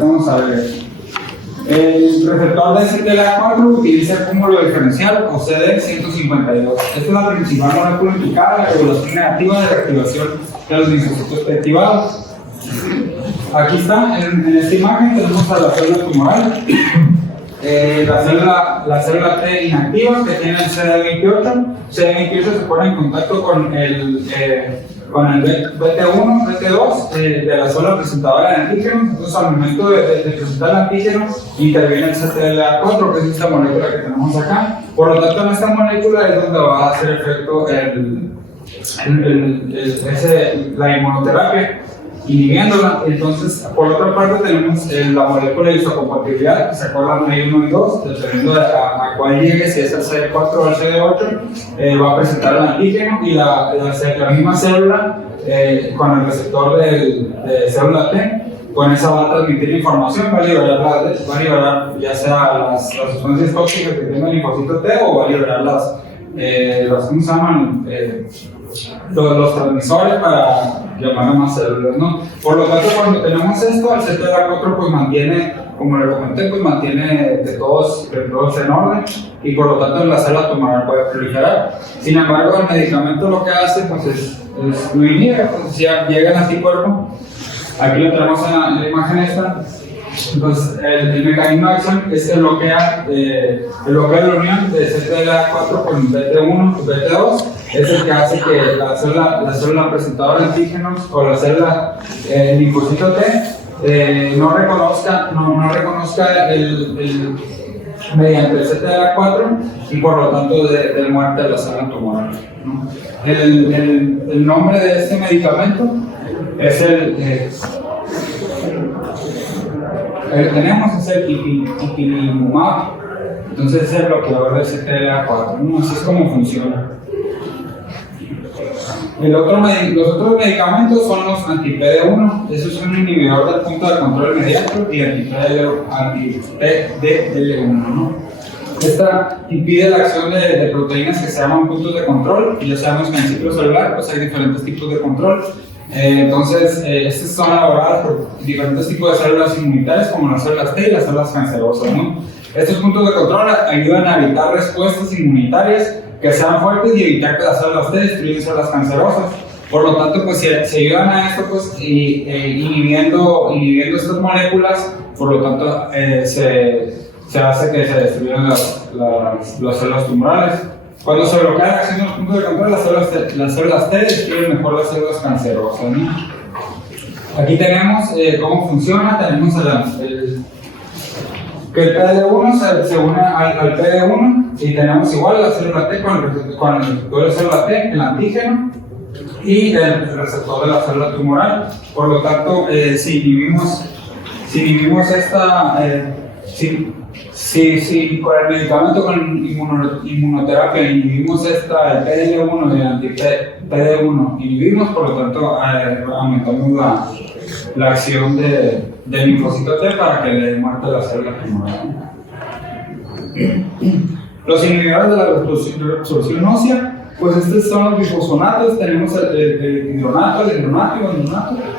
Vamos a ver. El receptor de CTLA4 utiliza el cúmulo diferencial o CD152. Esta es la principal molécula implicada en la regulación negativa de reactivación de los linfocitos T activados. Aquí está, en esta imagen tenemos a la célula tumoral, la célula T inactiva que tiene el CD28. CD28 se pone en contacto con el BT1, BT2 de la célula presentadora de antígenos. Entonces, al momento de presentar el antígeno, interviene el CTLA4, que es esta molécula que tenemos acá. Por lo tanto, en esta molécula es donde va a hacer efecto la inmunoterapia, inhibiéndola. Entonces, por otra parte, tenemos la molécula de isocompatibilidad, que se acuerdan de 1 y 2, dependiendo de a cuál llegue, si es el CD4 o el CD8, va a presentar el antígeno, y la misma célula con el receptor de célula T, con esa va a transmitir información, va a liberar ya sea las sustancias tóxicas que tiene el linfocito T, o va a liberar ¿cómo se llaman? Los transmisores para llamar a más células, ¿no? Por lo tanto, cuando tenemos esto, el CTLA4 pues mantiene, como le comenté, pues mantiene de todos en orden, y por lo tanto la célula tumoral puede proliferar. Sin embargo, el medicamento lo que hace pues es lo inhibe, pues ya llega al anticuerpo. Aquí lo tenemos en la imagen esta. Entonces, el mecanismo de acción es que bloquea la unión de CTLA4 con BT1 y BT2. Es el que hace que la célula presentadora de antígenos o la célula linfocito T no reconozca mediante el CTLA4, y por lo tanto de muerte de la célula tumoral, ¿no? El nombre de este medicamento es el que tenemos, es el ipilimumab. Entonces es el bloqueador del CTLA4, ¿no? Así es como funciona. Los otros medicamentos son los anti-PD1. Eso es un inhibidor del punto de control inmediato, y anti-PDL1, ¿no? Esta impide la acción de proteínas que se llaman puntos de control, y ya sabemos que en el ciclo celular pues hay diferentes tipos de control. Entonces, estas son elaboradas por diferentes tipos de células inmunitarias, como las células T y las células cancerosas, ¿no? Estos puntos de control ayudan a evitar respuestas inmunitarias que sean fuertes y evitar que las células T destruyan células cancerosas. Por lo tanto, pues se ayudan a esto, pues, inhibiendo estas moléculas. Por lo tanto, se hace que se destruyan las células tumorales. Cuando se bloquea la acción de los puntos de control, las células T destruyen mejor las células cancerosas, ¿no? Aquí tenemos cómo funciona. Tenemos que el PD1 se une al PD1, y tenemos igual la célula T con el receptor de la célula T, el antígeno, y el receptor de la célula tumoral. Por lo tanto, si inhibimos si con el medicamento, con inmunoterapia, inhibimos el PDL1 y el anti-PD1, inhibimos, por lo tanto, aumentamos la acción del linfocito T para que le dé muerte a la célula tumoral. Los inhibidores de la reabsorción ósea, pues estos son los bifosfonatos. Tenemos el hidronato,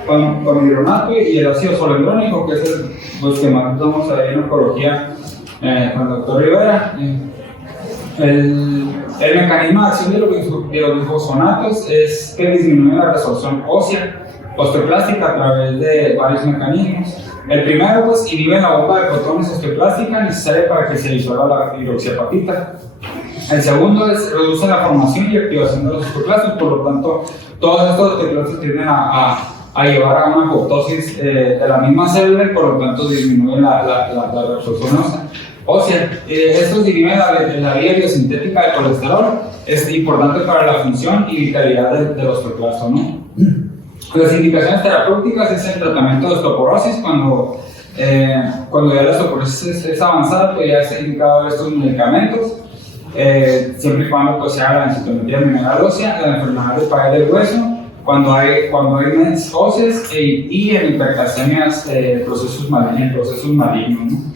pamidronato y el ácido solendrónico, que es los que más usamos ahí en oncología con el doctor Rivera. El mecanismo de acción de los bifosfonatos es que disminuye la resorción ósea osteoplástica a través de varios mecanismos. El primero, pues, inhibe la bomba de protones osteoplástica necesaria para que se disuelva la hidroxiapatita. El segundo reduce la formación y activación de los osteoclastos. Por lo tanto, todos estos osteoclastos tienden a llevar a una apoptosis de la misma célula, y por lo tanto disminuyen la reabsorción ósea. Estos inhiben la vía biosintética del colesterol. Es importante para la función y vitalidad del osteoclasto, ¿no? Las indicaciones terapéuticas es el tratamiento de osteoporosis. Cuando ya la osteoporosis es avanzada, pues ya se han indicado estos medicamentos, siempre y cuando pues, se haga la densitometría mineral ósea, la enfermedad de pared del hueso, cuando hay mets óseas y en hipercalcemias procesos malignos, ¿no?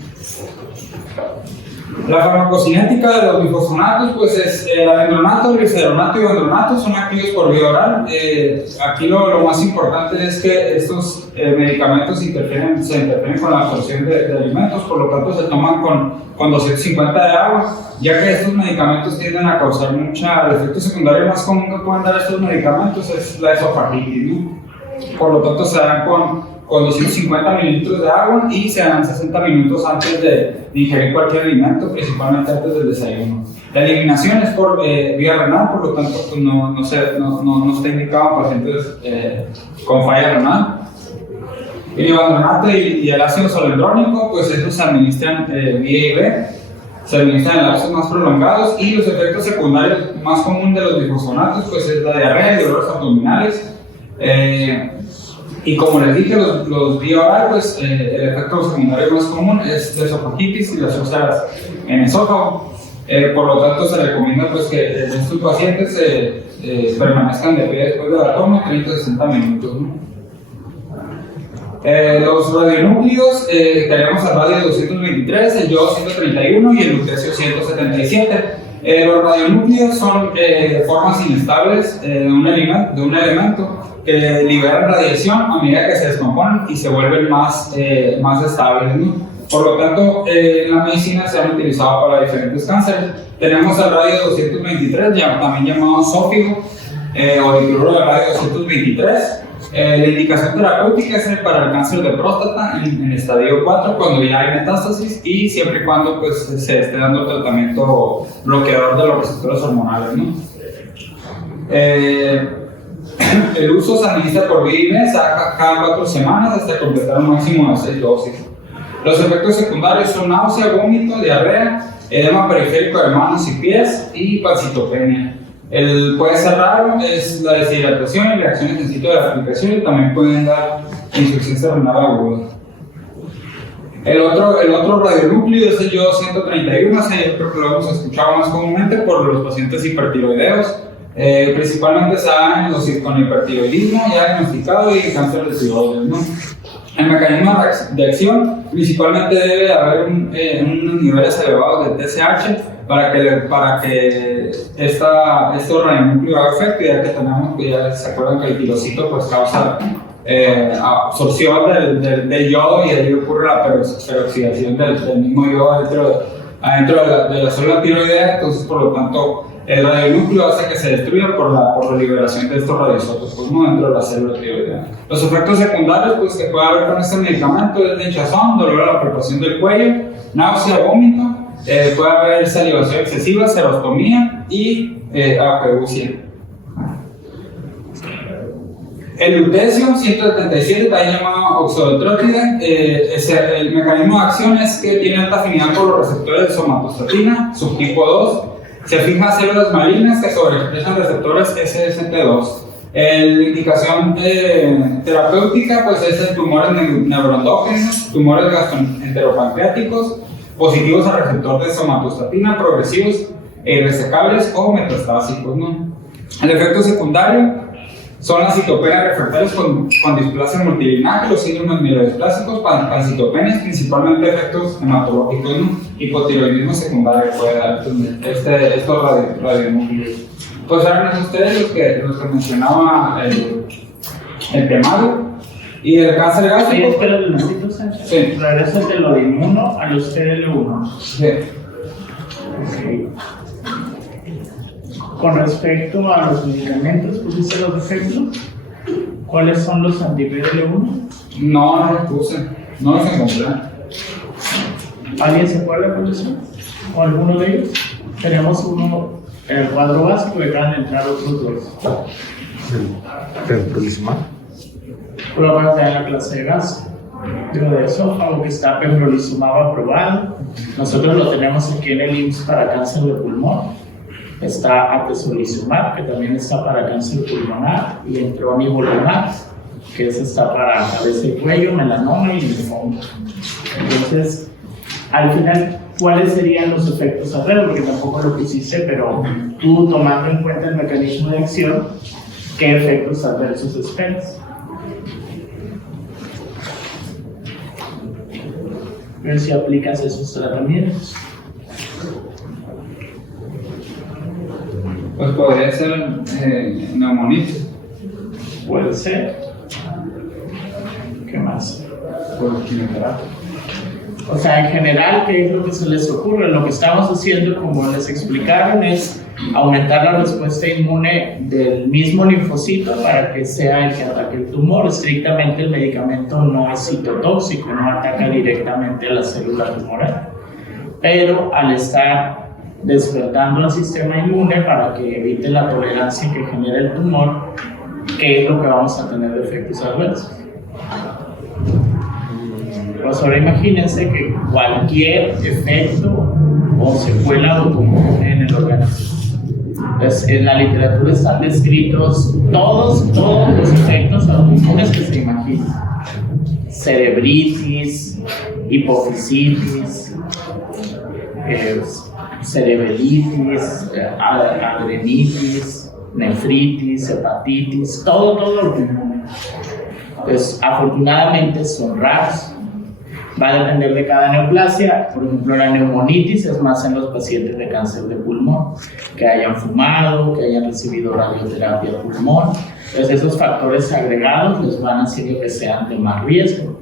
La farmacocinética de los bifosfonatos, pues es el alendronato, el glicedronato y vandronato son activos por vía oral. Aquí lo más importante es que estos medicamentos se interfieren con la absorción de alimentos, por lo tanto se toman con 250 de agua, ya que estos medicamentos tienden a causar el efecto secundario más común que pueden dar estos medicamentos es la esofagitis, ¿no? Por lo tanto se dan con 250 mililitros de agua y se dan 60 minutos antes de ingerir cualquier alimento, principalmente antes del desayuno. La eliminación es por vía renal, por lo tanto pues no está indicado en pacientes con falla renal. El ivandronato y el ácido solendrónico, pues estos se administran vía IV, se administran en lapsos más prolongados, y los efectos secundarios más comunes de los bifosfonatos pues es la diarrea y dolores abdominales. Y como les dije, los vía oral, pues el efecto secundario más común es la esofagitis y las úlceras en esófago. Por lo tanto, se recomienda pues, que estos pacientes permanezcan de pie después de la toma 30-60 minutos, ¿no? Los radionúcleos, tenemos el radio 223, el yodo 131 y el lutecio 177. Los radionúcleos son formas inestables de un elemento que liberan radiación a medida que se descomponen y se vuelven más estables, ¿no? Por lo tanto, en la medicina se han utilizado para diferentes cánceres. Tenemos el radio 223, también llamado sófigo, o dicloruro de radio 223. La indicación terapéutica es para el cáncer de próstata en estadio 4, cuando ya hay metástasis, y siempre y cuando pues, se esté dando el tratamiento bloqueador de los receptores hormonales, ¿no? El uso se administra por vía IV cada 4 semanas hasta completar un máximo de 6 dosis. Los efectos secundarios son náusea, vómito, diarrea, edema periférico de manos y pies y pancitopenia. Puede ser raro, es la deshidratación y reacciones en sitio de la aplicación, y también pueden dar insuficiencia renal aguda. El otro radionúcleo es el yodo 131, creo que lo hemos escuchado más comúnmente por los pacientes hipertiroideos. Principalmente se dan con hipertiroidismo ya diagnosticado y cáncer de tiroides, ¿no? El mecanismo de acción principalmente debe haber unos niveles elevados de TSH para que este radionúcleo haga efecto, ya que ya se acuerdan que el tirosito pues causa absorción del yodo, y ahí ocurre la peroxidación del mismo yodo adentro de la célula tiroidea. Entonces, por lo tanto, el radionúcleo hace que se destruya por la liberación de estos radioisótopos, ¿no? Dentro de la célula tiroidea. Los efectos secundarios pues, que puede haber con este medicamento es de hinchazón, dolor a la palpación del cuello, náusea, vómito, puede haber salivación excesiva, serostomía y acuebusia. El lutecio 177, también llamado oxalotrópide, el mecanismo de acción es que tiene alta afinidad por los receptores de somatostatina, subtipo 2. Se fija a células malignas que sobreexpresan receptores SST2. La indicación terapéutica pues, es en tumores neuroendógenos, tumores gastroenteropancreáticos, positivos al receptor de somatostatina, progresivos e irresecables o metastásicos, ¿no? El efecto secundario son las citopenias refractarias con displasia multilinaje, los síndromes mielodisplásicos, pancitopenias, principalmente efectos hematológicos, ¿no? Hipotiroidismo secundario puede dar estos radionúcleos. Pues eran ustedes los que mencionaba el temario. Y el cáncer gástrico. Espera un momentito, Sánchez. Sí. Regresas de lo de inmuno a los TDL1. Sí. Okay. Con respecto a los medicamentos, ¿pusiste los efectos? ¿Cuáles son los anti-PDL1? No los puse. No los encontré. ¿Alguien se acuerda cuáles son? ¿O alguno de ellos? Tenemos uno en el cuadro básico y acaban de entrar otros dos. Pembrolizumab. Pruebas de la clase de gas. De esófago, que está pembrolizumab aprobado. Nosotros lo tenemos aquí en el IMSS para cáncer de pulmón. Está atezolizumab, que también está para cáncer pulmonar, y entronivolumab, que está para cabeza y cuello, melanoma y linfoma. Entonces, al final, ¿cuáles serían los efectos adversos? Porque tampoco lo pusiste, pero tú, tomando en cuenta el mecanismo de acción, ¿qué efectos adversos esperas? Ver si aplicas esos tratamientos. Pues podría ser neumonitis. Puede ser. ¿Qué más? Por quimioterapia. O sea, en general, ¿qué es lo que se les ocurre? Lo que estamos haciendo, como les explicaron, es aumentar la respuesta inmune del mismo linfocito para que sea el que ataque el tumor. Estrictamente el medicamento no es citotóxico, no ataca directamente a la célula tumoral. Pero al estar despertando el sistema inmune para que evite la tolerancia que genera el tumor, ¿qué es lo que vamos a tener de efectos adversos? Pues ahora imagínense que cualquier efecto o secuela autoinmune en el organismo. Entonces, en la literatura están descritos todos los efectos autoinmunes que se imaginen. Cerebritis, hipofisitis, cerebelitis, adrenitis, nefritis, hepatitis, todo lo autoinmune. Entonces, afortunadamente son raros. Va a depender de cada neoplasia. Por ejemplo, la neumonitis es más en los pacientes de cáncer de pulmón, que hayan fumado, que hayan recibido radioterapia de pulmón. Entonces, esos factores agregados les van haciendo que sean de más riesgo.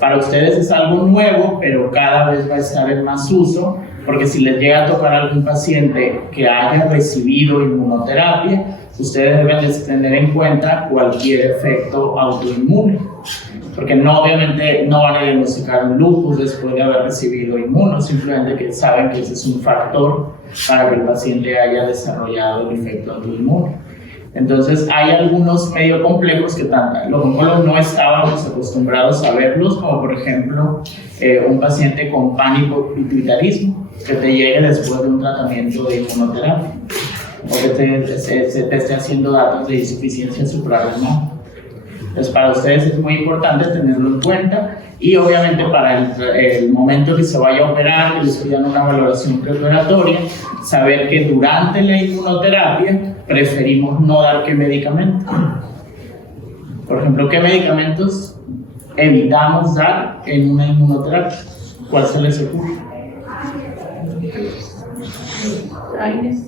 Para ustedes es algo nuevo, pero cada vez va a estar en más uso, porque si les llega a tocar a algún paciente que haya recibido inmunoterapia, ustedes deben de tener en cuenta cualquier efecto autoinmune. Porque obviamente no van a diagnosticar un lupus después de haber recibido inmuno, simplemente que saben que ese es un factor para que el paciente haya desarrollado el efecto autoinmune. Entonces hay algunos medio complejos que los oncólogos no estábamos acostumbrados a verlos, como por ejemplo un paciente con pánico-pituitarismo que te llegue después de un tratamiento de inmunoterapia, o que se te esté haciendo datos de insuficiencia suprarrenal. Entonces, para ustedes es muy importante tenerlo en cuenta, y obviamente para el momento que se vaya a operar, que les pidan una valoración preoperatoria, saber que durante la inmunoterapia preferimos no dar qué medicamento. Por ejemplo, ¿qué medicamentos evitamos dar en una inmunoterapia? ¿Cuál se les ocurre? AINES.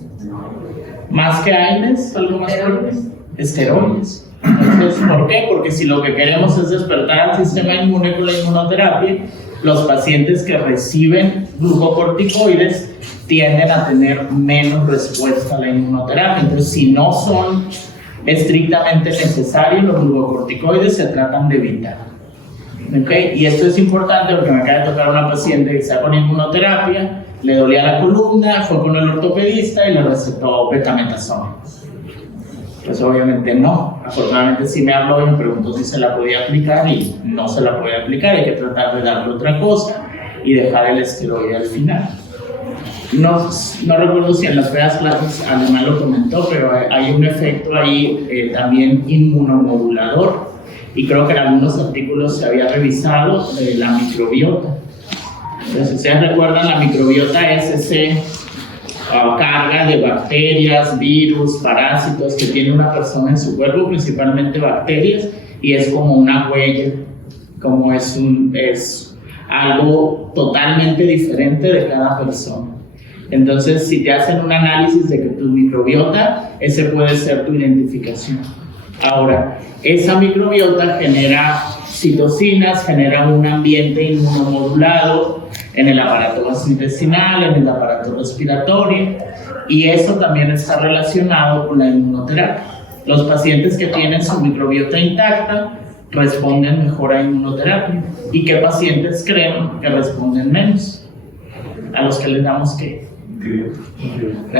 Más que AINES, algo más fuerte. Esteroides. Entonces, ¿por qué? Porque si lo que queremos es despertar al sistema inmune con la inmunoterapia, los pacientes que reciben glucocorticoides tienden a tener menos respuesta a la inmunoterapia. Entonces, si no son estrictamente necesarios los glucocorticoides, se tratan de evitar. ¿Okay? Y esto es importante porque me acaba de tocar una paciente que está con inmunoterapia, le dolía la columna, fue con el ortopedista y le recetó betametazono. Pues obviamente no. Afortunadamente sí me habló y me preguntó si se la podía aplicar, y no se la puede aplicar, hay que tratar de darle otra cosa y dejar el esteroide al final. No recuerdo si en las primeras clases Alemán lo comentó, pero hay un efecto ahí también inmunomodulador, y creo que en algunos artículos se había revisado la microbiota. Entonces, si ustedes recuerdan, la microbiota es ese carga de bacterias, virus, parásitos que tiene una persona en su cuerpo, principalmente bacterias, y es como una huella, como es algo totalmente diferente de cada persona. Entonces, si te hacen un análisis de que tu microbiota, ese puede ser tu identificación. Ahora, esa microbiota genera citocinas, genera un ambiente inmunomodulado en el aparato gastrointestinal, en el aparato respiratorio, y eso también está relacionado con la inmunoterapia. Los pacientes que tienen su microbiota intacta responden mejor a inmunoterapia. ¿Y qué pacientes creen que responden menos? A los que les damos ¿qué?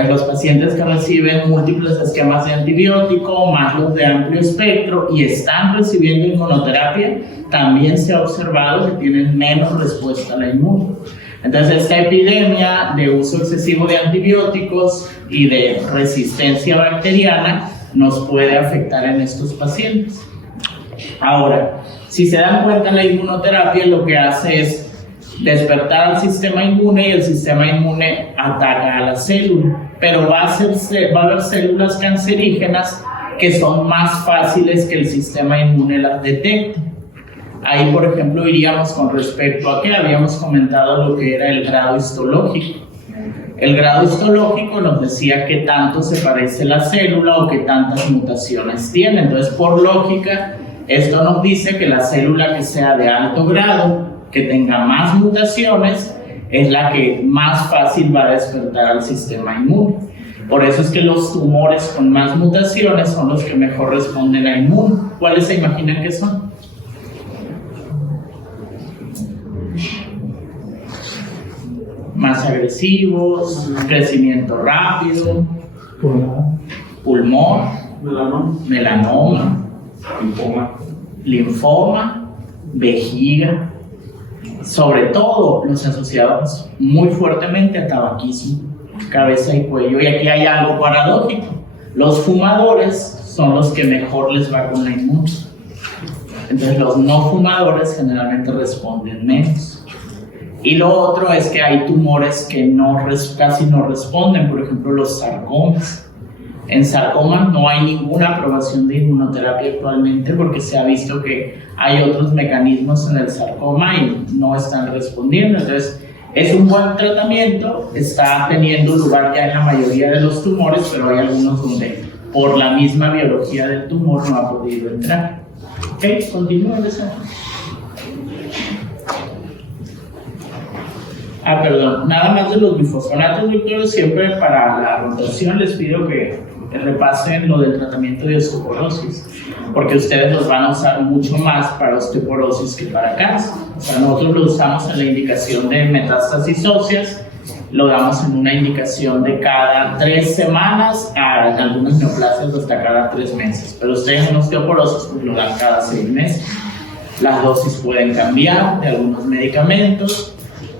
Los pacientes que reciben múltiples esquemas de antibiótico, más los de amplio espectro, y están recibiendo inmunoterapia, también se ha observado que tienen menos respuesta a la inmune. Entonces, esta epidemia de uso excesivo de antibióticos y de resistencia bacteriana nos puede afectar en estos pacientes. Ahora, si se dan cuenta, la inmunoterapia lo que hace es despertar al sistema inmune, y el sistema inmune ataca a la célula, pero va a haber células cancerígenas que son más fáciles que el sistema inmune las detecte. Ahí, por ejemplo, iríamos con respecto a que habíamos comentado lo que era el grado histológico. El grado histológico nos decía qué tanto se parece la célula o qué tantas mutaciones tiene. Entonces, por lógica, esto nos dice que la célula que sea de alto grado, que tenga más mutaciones, es la que más fácil va a despertar al sistema inmune. Por eso es que los tumores con más mutaciones son los que mejor responden a inmune. ¿Cuáles se imaginan que son? Más agresivos, crecimiento rápido, pulmón, melanoma, linfoma, vejiga, sobre todo los asociados muy fuertemente a tabaquismo, cabeza y cuello. Y aquí hay algo paradójico: los fumadores son los que mejor les va con la inmune. Entonces los no fumadores generalmente responden menos. Y lo otro es que hay tumores que casi no responden, por ejemplo los sarcomas. En sarcomas no hay ninguna aprobación de inmunoterapia actualmente porque se ha visto que hay otros mecanismos en el sarcoma y no están respondiendo. Entonces es un buen tratamiento, está teniendo lugar ya en la mayoría de los tumores, pero hay algunos donde por la misma biología del tumor no ha podido entrar. Ok, continúa eso. Perdón, nada más de los bifosfonatos, doctores. Siempre para la rotación les pido que repasen lo del tratamiento de osteoporosis, porque ustedes los van a usar mucho más para osteoporosis que para cáncer. O sea, nosotros lo usamos en la indicación de metástasis óseas, lo damos en una indicación de cada 3 semanas, a algunas neoplasias hasta cada 3 meses, pero ustedes en osteoporosis pues lo dan cada 6 meses. Las dosis pueden cambiar de algunos medicamentos.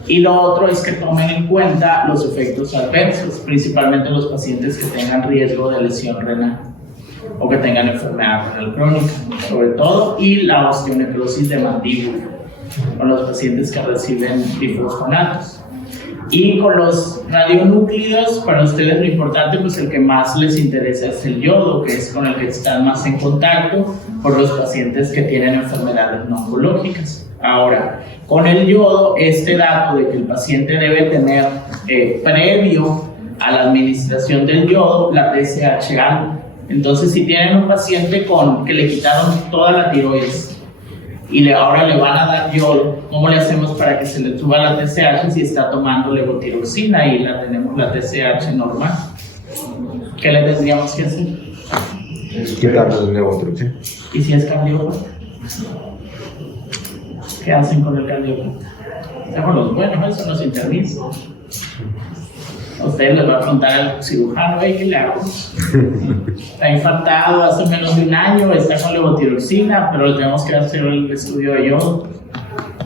Y lo otro es que tomen en cuenta los efectos adversos, principalmente los pacientes que tengan riesgo de lesión renal o que tengan enfermedad renal crónica, sobre todo, y la osteonecrosis de mandíbula, con los pacientes que reciben bifosfonatos. Y con los radionúclidos, para ustedes lo importante, pues el que más les interesa es el yodo, que es con el que están más en contacto por los pacientes que tienen enfermedades no oncológicas. Ahora, con el yodo, este dato de que el paciente debe tener previo a la administración del yodo la TSH alta. Entonces, si tienen un paciente que le quitaron toda la tiroides y ahora le van a dar yodo, ¿cómo le hacemos para que se le suba la TSH si está tomando levotiroxina y tenemos la TSH normal? ¿Qué le tendríamos que hacer? Quitarle el levotiroxina. ¿Y si es cardiópata? ¿Qué hacen con el cardiópata? Bueno, eso no se interviene. A ustedes les va a preguntar al cirujano: ¿qué le hago? Está infartado hace menos de un año, está con levotiroxina, pero le tenemos que hacer el estudio de yodo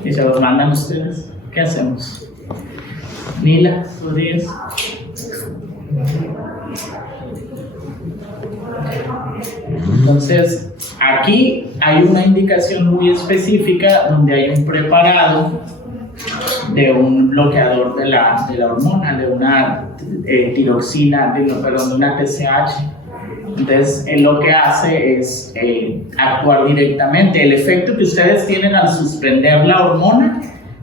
y se los mandan ustedes. ¿Qué hacemos? Nila, ¿podrías? Entonces, aquí hay una indicación muy específica donde hay un preparado de un bloqueador de la hormona, de una tiroxina, de una TSH. Entonces, él lo que hace es actuar directamente. El efecto que ustedes tienen al suspender la hormona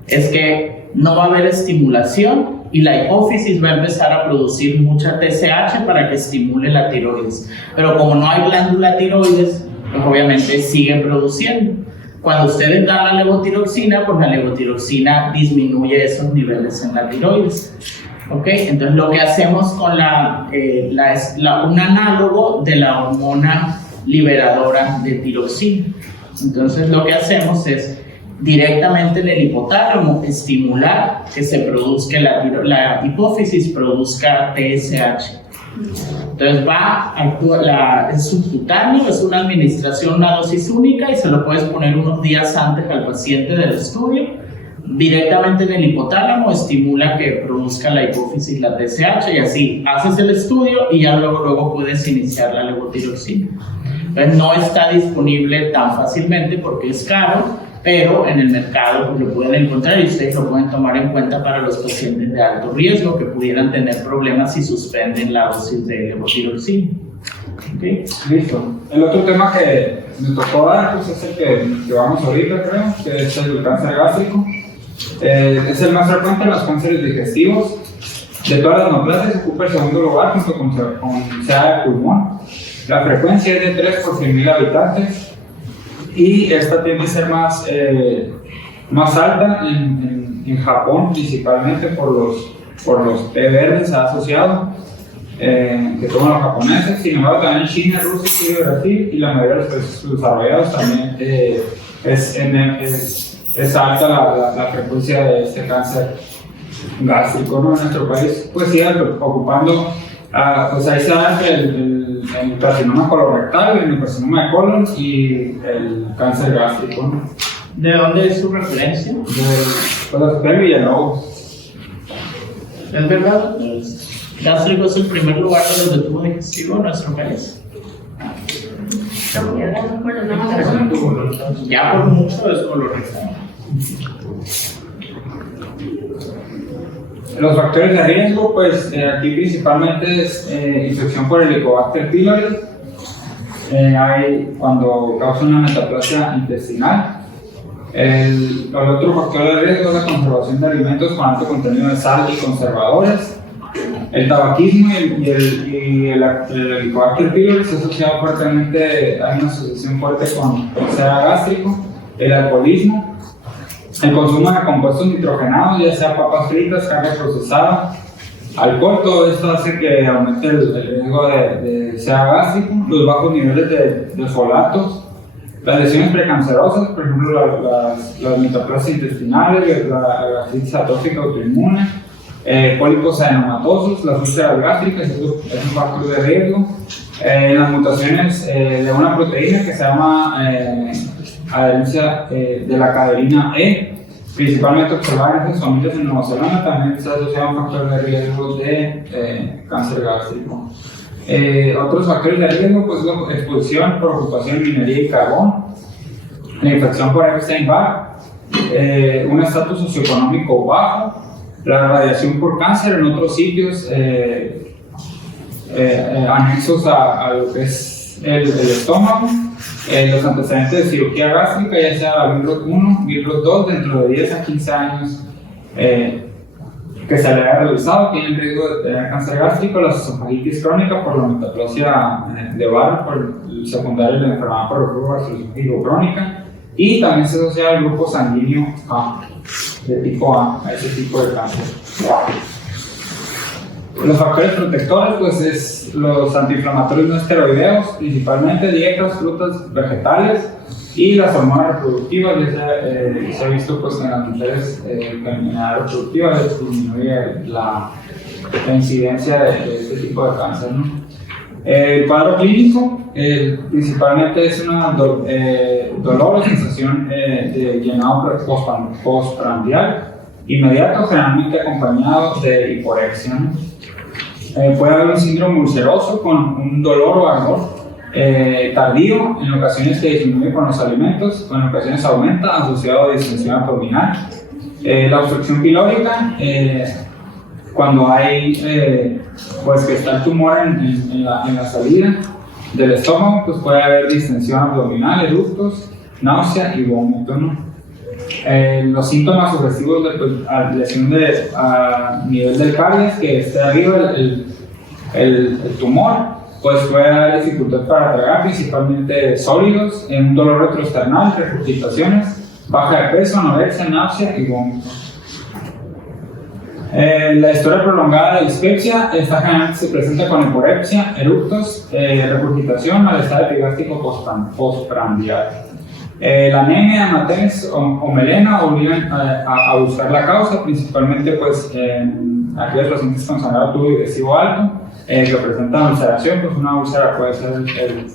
es que no va a haber estimulación y la hipófisis va a empezar a producir mucha TSH para que estimule la tiroides. Pero como no hay glándula tiroides, pues obviamente sigue produciendo. Cuando ustedes dan la levotiroxina, pues la levotiroxina disminuye esos niveles en la tiroides. ¿Ok? Entonces lo que hacemos con un análogo de la hormona liberadora de tiroxina. Entonces lo que hacemos es directamente en el hipotálamo estimular que se produzca la hipófisis produzca TSH. Entonces es subcutáneo, es una administración, una dosis única, y se lo puedes poner unos días antes al paciente del estudio. Directamente en el hipotálamo estimula que produzca la hipófisis la TSH, y así haces el estudio y ya luego puedes iniciar la levotiroxina. Entonces no está disponible tan fácilmente porque es caro, pero en el mercado pues, lo pueden encontrar y ustedes lo pueden tomar en cuenta para los pacientes de alto riesgo que pudieran tener problemas si suspenden la dosis de levotiroxina. ¿Okay? Listo. El otro tema que me tocó dar pues, es el que vamos ahorita, creo, que es el cáncer gástrico. Es el más frecuente en los cánceres digestivos. De todas las neoplasias ocupa el segundo lugar junto con SEA de pulmón. La frecuencia es de 3 por 100.000 habitantes y esta tiende a ser más alta en Japón, principalmente por los té verdes se ha asociado que toman los japoneses. Sin embargo, también en China, Rusia, Chile y Brasil y la mayoría de los países desarrollados también es alta la frecuencia de este cáncer gástrico, ¿no? En nuestro país pues sigue ocupando, pues ahí se da el carcinoma colorectal, el carcinoma de colon y el cáncer gástrico, ¿no? ¿De dónde es su referencia? De Villalobos. ¿Es verdad? Gástrico es el primer lugar de los de tubo digestivo en nuestro país. Ya por mucho es colorectal. Los factores de riesgo, pues aquí principalmente es infección por Helicobacter pylori. Hay cuando causa una metaplasia intestinal. El otro factor de riesgo es la conservación de alimentos con alto contenido de sal y conservadores. El tabaquismo y el Helicobacter pylori se asociado fuertemente, hay una asociación fuerte con SEA gástrico. El alcoholismo, el consumo de compuestos nitrogenados, ya sea papas fritas, carne procesada, alcohol, todo esto hace que aumente el riesgo de SEA gástrico. Los bajos niveles de folatos, las lesiones precancerosas, por ejemplo las metaplasias intestinales, la gastritis atópica autoinmune, pólipos adenomatosos, las úlceras gástricas, eso es un factor de riesgo. Las mutaciones de una proteína que se llama adherencia de la caderina E, principalmente observada en esas familias en Nueva Zelanda, también se asocia a un factor de riesgo de cáncer gástrico. Otros factores de riesgo, pues la exposición por ocupación de minería y carbón, la infección por Epstein-Barr, un estatus socioeconómico bajo, la radiación por cáncer en otros sitios anexos a lo que es el estómago, los antecedentes de cirugía gástrica, ya sea Virus 1, Virus 2, dentro de 10 a 15 años que se le haya realizado, tienen riesgo de tener cáncer gástrico, la esofagitis crónica por la metaplasia de Barr, por el secundario de la enfermedad por reflujo gastroesofágico crónica, y también se asocia al grupo sanguíneo A, de tipo A ese tipo de cáncer. Los factores protectores, pues es los antiinflamatorios no esteroideos, principalmente dietas, frutas, vegetales y las hormonas reproductivas. Ya se ha visto pues en las mujeres con enfermedad reproductiva disminuye la incidencia de este tipo de cáncer, ¿no? El cuadro clínico principalmente es una dolor o sensación de llenado postprandial inmediato, generalmente acompañado de hiporexia, ¿no? Puede haber un síndrome ulceroso con un dolor o ardor tardío, en ocasiones que disminuye con los alimentos, en ocasiones aumenta, asociado a distensión abdominal. La obstrucción pilórica, cuando hay pues que está el tumor en la salida del estómago, pues puede haber distensión abdominal, eructos, náusea y vómito, ¿no? Los síntomas sugestivos de lesión a nivel del caries, que esté arriba el tumor, pues puede dar dificultad para tragar, principalmente sólidos, un dolor retroesternal, regurgitaciones, baja de peso, anorexia, náusea y vómito. La historia prolongada de dispepsia, esta generalmente se presenta con hiporexia, eructos, regurgitación, malestar epigástrico postprandial. La anemia, matez o melena obligan a buscar la causa, principalmente pues aquellos pacientes con sangrado tubo digestivo alto que presentan ulceración, pues una úlcera puede ser el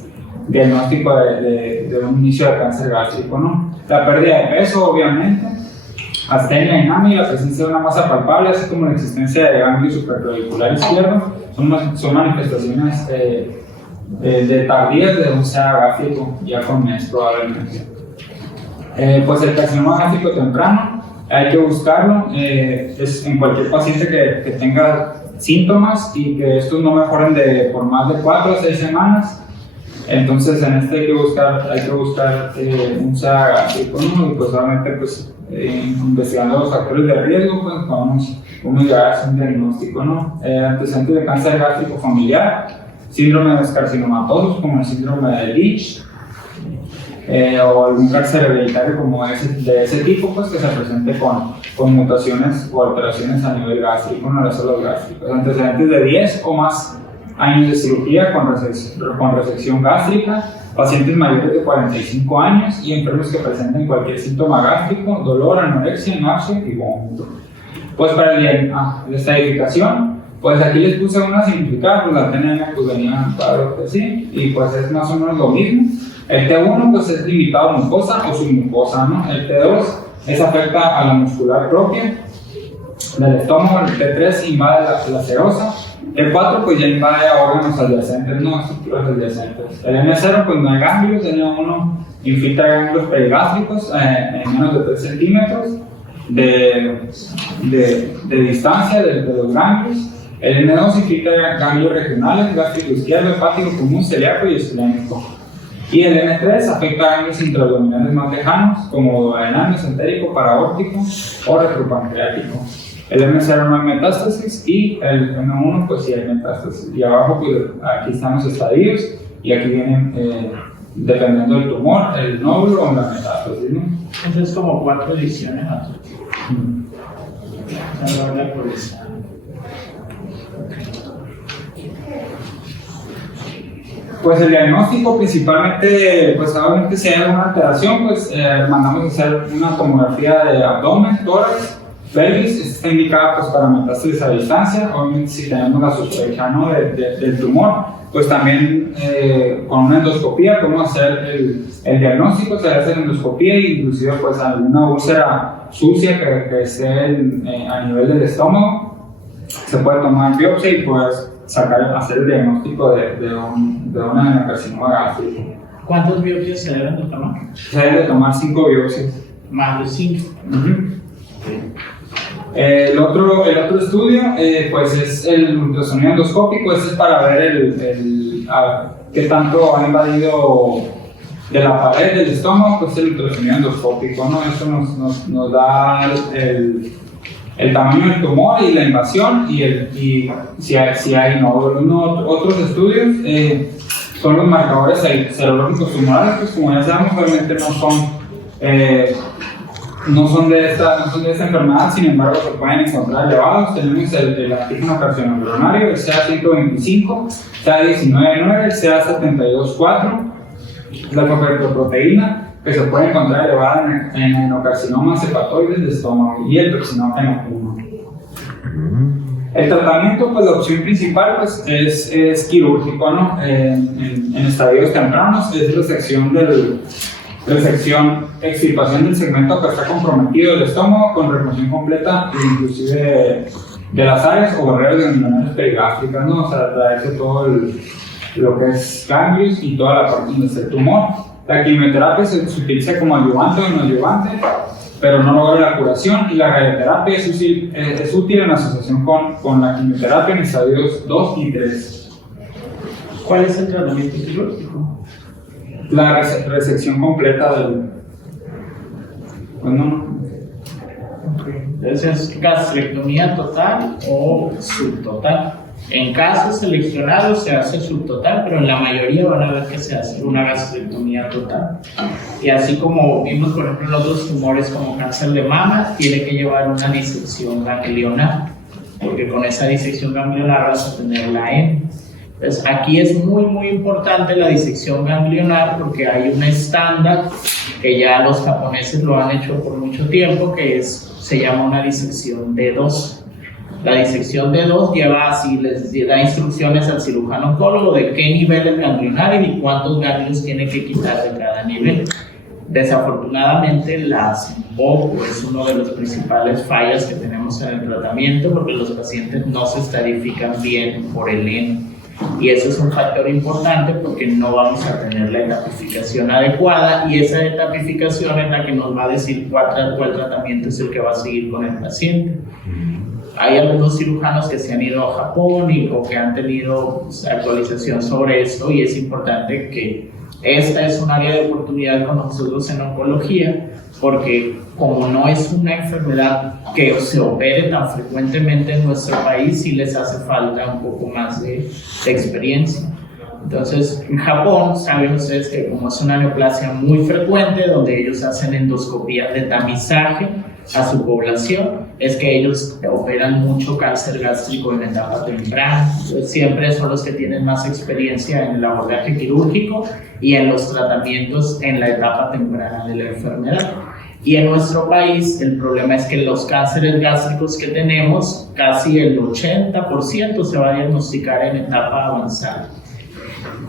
diagnóstico de un inicio de cáncer gástrico, ¿no? La pérdida de peso, obviamente, astenia y anemia, la presencia de una masa palpable, así como la existencia de ganglio supraclavicular izquierdo, son manifestaciones de tardías de un SEA gástrico ya con mes probablemente. Pues el carcinoma gástrico temprano hay que buscarlo, es en cualquier paciente que tenga síntomas y que estos no mejoren por más de 4 a 6 semanas. Entonces en este hay que buscar un SEA gástrico, ¿no? Y pues obviamente pues investigando los factores de riesgo, pues podemos llegar a hacer un diagnóstico, ¿no? Antecedentes de cáncer gástrico familiar, síndromes carcinomatosos como el síndrome de Leach, o algún cáncer hereditario como de ese tipo, pues que se presente con mutaciones o alteraciones a nivel gástrico, no las células gástricas. Antecedentes de 10 o más años de cirugía con resección gástrica, pacientes mayores de 45 años y enfermos que presenten cualquier síntoma gástrico, dolor, anorexia, náusea y vómito. Pues para la estadificación, pues aquí les puse una simplificada, pues la TNM pues venía claro que sí, y pues es más o menos lo mismo. El T1 pues es limitado a mucosa o submucosa, ¿no? El T2 afecta a la muscular propia del estómago, el T3 invade la serosa, el 4 pues ya invade a órganos adyacentes, no estructuras adyacentes. El N0 pues no hay ganglios, el N1 infiltra ganglios perigástricos en menos de 3 centímetros de distancia de los ganglios. El N2 infiltra ganglios regionales, gástrico izquierdo, hepático común, celíaco y esplenico. Y el N3 afecta a ganglios intraabdominales más lejanos, como duodenal, mesentérico, paraórtico o retropancreático. El M0 no hay metástasis y el M1 pues sí hay metástasis. Y abajo pues aquí están los estadios y aquí vienen dependiendo del tumor, el nódulo o la metástasis, ¿no? Entonces como 4 ediciones a tu Pues el diagnóstico principalmente, pues obviamente si hay alguna alteración, pues mandamos a hacer una tomografía de abdomen, tórax, pelvis, está indicada pues para metástasis a distancia. Obviamente si tenemos la sospecha, ¿no? del tumor, pues también con una endoscopía podemos hacer el diagnóstico, se hace la endoscopía e inclusive pues alguna úlcera sucia que esté a nivel del estómago, se puede tomar biopsia y pues hacer el diagnóstico de un adenocarcinoma gástrico. ¿Cuántas biopsias se deben de tomar? Se deben de tomar 5 biopsias. Más de 5. El otro estudio pues es el ultrasonido endoscópico. Este es para ver qué tanto ha invadido de la pared del estómago, pues el ultrasonido endoscópico, ¿no? Esto nos da el tamaño del tumor y la invasión y si hay nódulos, ¿no? Otros estudios son los marcadores serológicos tumorales, pues como ya sabemos, obviamente no son de esta enfermedad, sin embargo se pueden encontrar elevados. Tenemos el antígeno carcinoembrionario, el CA125, CA199, el CA724, la coproteína que se puede encontrar elevada en adenocarcinomas hepatoides de estómago y el toxinógeno 1. El tratamiento, pues la opción principal pues, es quirúrgico, ¿no? En estadios tempranos, es extirpación del segmento que está comprometido del estómago con remoción completa inclusive de las áreas o barreras ganglionarias perigástricas, ¿no? O sea, traerse todo lo que es ganglios y toda la parte donde está el tumor. La quimioterapia se utiliza como adyuvante o no adyuvante, pero no logra la curación, y la radioterapia es útil en asociación con la quimioterapia en estadios 2 y 3. ¿Cuál es el tratamiento quirúrgico? La resección completa del... Entonces es gastrectomía total o subtotal. En casos seleccionados se hace subtotal, pero en la mayoría van a ver que se hace una gastrectomía total. Y así como vimos, por ejemplo, en otros tumores como cáncer de mama, tiene que llevar una disección ganglionar, porque con esa disección ganglionar vas a tener la M. Entonces, aquí es muy importante la disección ganglionar, porque hay un estándar que ya los japoneses lo han hecho por mucho tiempo, que se llama una disección D2. La disección D2 lleva así, les da instrucciones al cirujano oncólogo de qué niveles ganglionares y cuántos ganglios tiene que quitar de cada nivel. Desafortunadamente, la SIMPOC es uno de los principales fallas que tenemos en el tratamiento, porque los pacientes no se estadifican bien por el N. Y eso es un factor importante porque no vamos a tener la etapificación adecuada, y esa etapificación es la que nos va a decir cuál tratamiento es el que va a seguir con el paciente. Hay algunos cirujanos que se han ido a Japón o que han tenido actualización sobre esto, y es importante que esta es un área de oportunidad con nosotros en oncología, porque como no es una enfermedad que se opere tan frecuentemente en nuestro país, sí les hace falta un poco más de experiencia. Entonces, en Japón, saben ustedes que como es una neoplasia muy frecuente, donde ellos hacen endoscopías de tamizaje a su población, es que ellos operan mucho cáncer gástrico en etapa temprana. Entonces, siempre son los que tienen más experiencia en el abordaje quirúrgico y en los tratamientos en la etapa temprana de la enfermedad. Y en nuestro país el problema es que los cánceres gástricos que tenemos, casi el 80% se va a diagnosticar en etapa avanzada.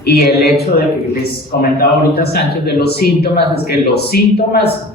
Y el hecho de que les comentaba ahorita Sánchez de los síntomas, es que los síntomas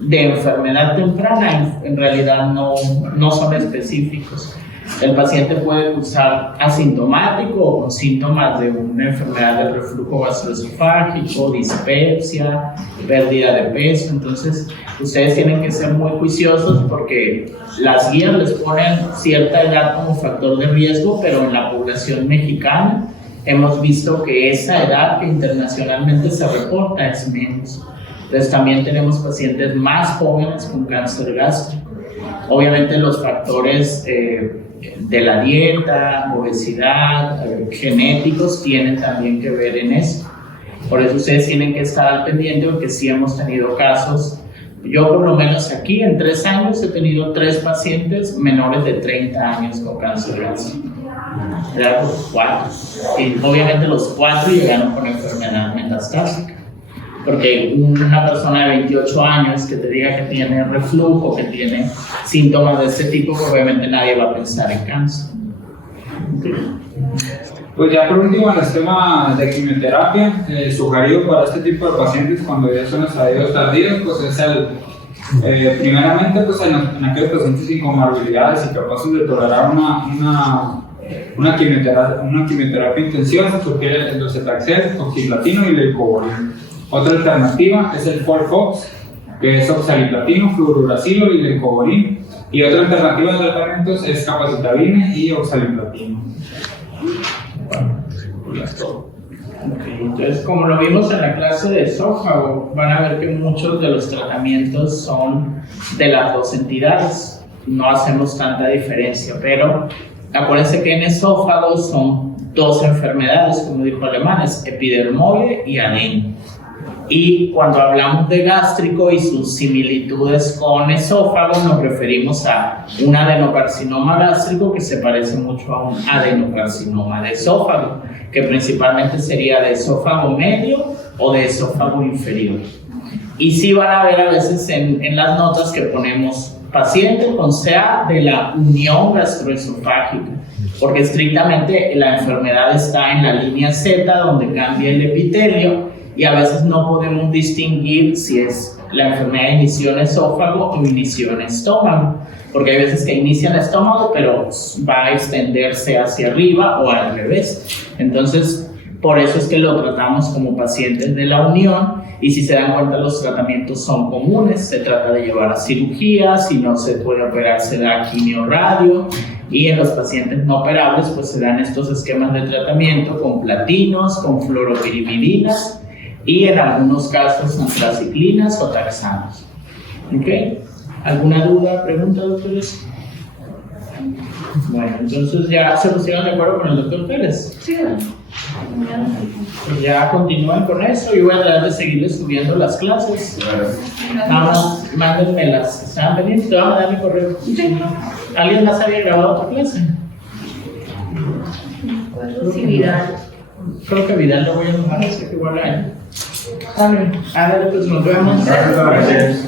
de enfermedad temprana en realidad no son específicos. El paciente puede cursar asintomático o con síntomas de una enfermedad del reflujo gastroesofágico, dispepsia, pérdida de peso. Entonces, ustedes tienen que ser muy juiciosos porque las guías les ponen cierta edad como factor de riesgo, pero en la población mexicana hemos visto que esa edad que internacionalmente se reporta es menos. Entonces también tenemos pacientes más jóvenes con cáncer gástrico. Obviamente los factores de la dieta, obesidad, genéticos tienen también que ver en eso. Por eso ustedes tienen que estar al pendiente porque sí hemos tenido casos. Yo por lo menos aquí en 3 años he tenido 3 pacientes menores de 30 años con cáncer gástrico. Era por 4. Y obviamente los 4 llegaron con enfermedad metastásica. Porque una persona de 28 años que te diga que tiene reflujo, que tiene síntomas de este tipo, obviamente nadie va a pensar en cáncer. Pues ya por último, en el tema de quimioterapia, sugerido para este tipo de pacientes cuando ya son estadios tardíos, pues es primeramente pues en aquellos pacientes sin comorbilidades y capaces de tolerar una quimioterapia intensiva, se sugiere el docetaxel, oxaliplatino y leucovorin. Otra alternativa es el FOLFOX, que es oxaliplatino, fluorouracilo y leucovorin. Y otra alternativa de tratamientos es capacitabina y oxaliplatino. Okay, entonces, como lo vimos en la clase de esófago, van a ver que muchos de los tratamientos son de las dos entidades. No hacemos tanta diferencia, pero acuérdense que en esófago son 2 enfermedades, como dijo Alemán, es epidermoide y adeno. Y cuando hablamos de gástrico y sus similitudes con esófago, nos referimos a un adenocarcinoma gástrico que se parece mucho a un adenocarcinoma de esófago, que principalmente sería de esófago medio o de esófago inferior. Y sí van a ver a veces en las notas que ponemos paciente con CA de la unión gastroesofágica, porque estrictamente la enfermedad está en la línea Z, donde cambia el epitelio, y a veces no podemos distinguir si es la enfermedad inició en esófago o inició en estómago, porque hay veces que inicia en estómago pero va a extenderse hacia arriba o al revés. Entonces, por eso es que lo tratamos como pacientes de la unión, y si se dan cuenta los tratamientos son comunes. Se trata de llevar a cirugía, si no se puede operar se da quimio-radio, y en los pacientes no operables pues se dan estos esquemas de tratamiento con platinos, con fluoropiridinas y en algunos casos antraciclinas o taxanos. ¿Ok? ¿Alguna duda, pregunta, doctores? Bueno, entonces ya se pusieron de acuerdo con el doctor Pérez. Sí. Pues ya continúen con eso. Yo voy a tratar de seguirles subiendo las clases. Nada más, mándenmelas. ¿Estaban pendientes? Te voy a mandar mi correo. ¿Alguien más había grabado otra clase? Sí, Vidal. Creo que Vidal lo voy a dejar, así que igual a él. A ver, pues nos vemos. Gracias.